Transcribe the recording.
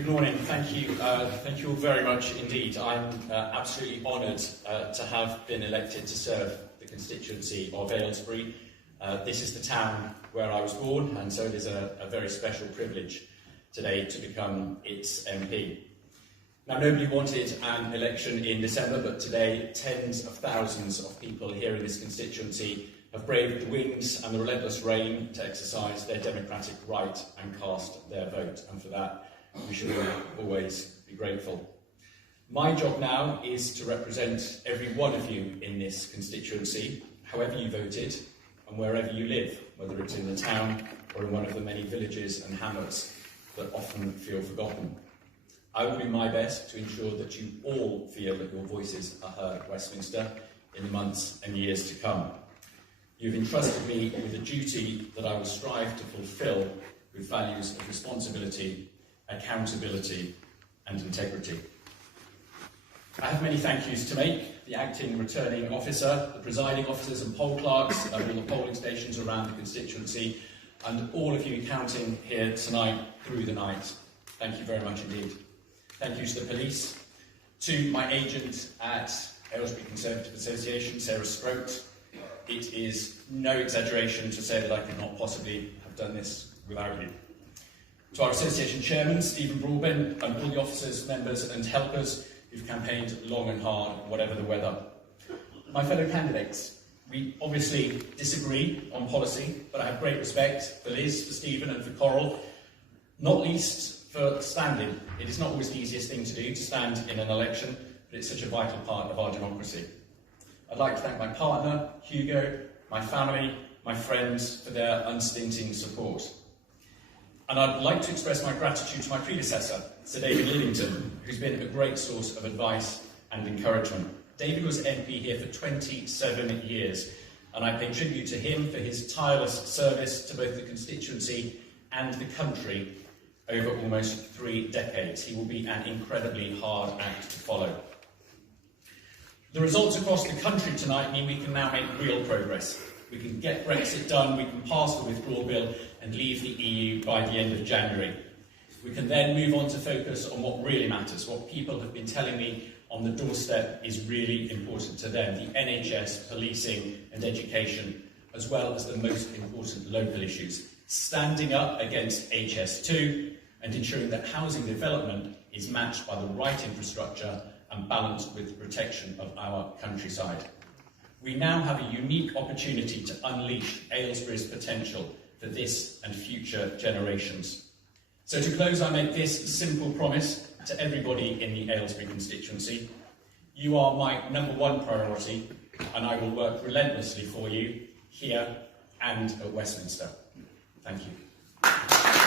Good morning. Thank you. Thank you all very much indeed. I'm absolutely honoured to have been elected to serve the constituency of Aylesbury. This is the town where I was born, and so it is a very special privilege today to become its MP. Now, nobody wanted an election in December, but today tens of thousands of people here in this constituency have braved the winds and the relentless rain to exercise their democratic right and cast their vote, and for that we should always be grateful. My job now is to represent every one of you in this constituency, however you voted and wherever you live, whether it's in the town or in one of the many villages and hamlets that often feel forgotten. I will do my best to ensure that you all feel that your voices are heard at Westminster in the months and years to come. You've entrusted me with a duty that I will strive to fulfil with values of responsibility, accountability and integrity. I have many thank yous to make: the acting returning officer, the presiding officers and poll clerks at all the polling stations around the constituency, and all of you counting here tonight through the night. Thank you very much indeed. Thank you to the police, to my agent at Aylesbury Conservative Association, Sarah Scroat. It is no exaggeration to say that I could not possibly have done this without you. To our association chairman, Stephen Broadbent, and all the officers, members and helpers who've campaigned long and hard, whatever the weather. My fellow candidates, we obviously disagree on policy, but I have great respect for Liz, for Stephen and for Coral, not least for standing. It is not always the easiest thing to do, to stand in an election, but it's such a vital part of our democracy. I'd like to thank my partner, Hugo, my family, my friends for their unstinting support. And I'd like to express my gratitude to my predecessor, Sir David Lidington, who's been a great source of advice and encouragement. David was MP here for 27 years, and I pay tribute to him for his tireless service to both the constituency and the country over almost 3 decades. He will be an incredibly hard act to follow. The results across the country tonight mean we can now make real progress. We can get Brexit done, we can pass the withdrawal bill and leave the EU by the end of January. We can then move on to focus on what really matters, what people have been telling me on the doorstep is really important to them: the NHS, policing and education, as well as the most important local issues: standing up against HS2 and ensuring that housing development is matched by the right infrastructure and balanced with the protection of our countryside. We now have a unique opportunity to unleash Aylesbury's potential for this and future generations. So to close, I make this simple promise to everybody in the Aylesbury constituency: you are my #1 priority, and I will work relentlessly for you here and at Westminster. Thank you.